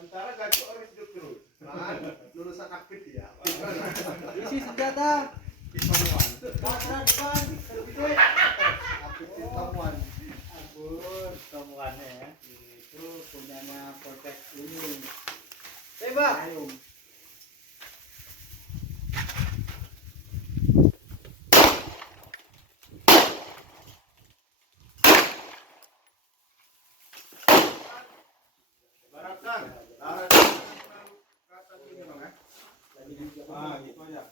Sementara gacok harus hidup terus. Kan lulusan aktif ya. Isi senjata. Pitamuan. Kasar depan. Terpisah. Aktif pitamuan. Ampun, temuannya ya. Itu punyanya Poltek ini. Tembak. Ayo. Barakan. Kata ini bang ya. Ah gitu aja.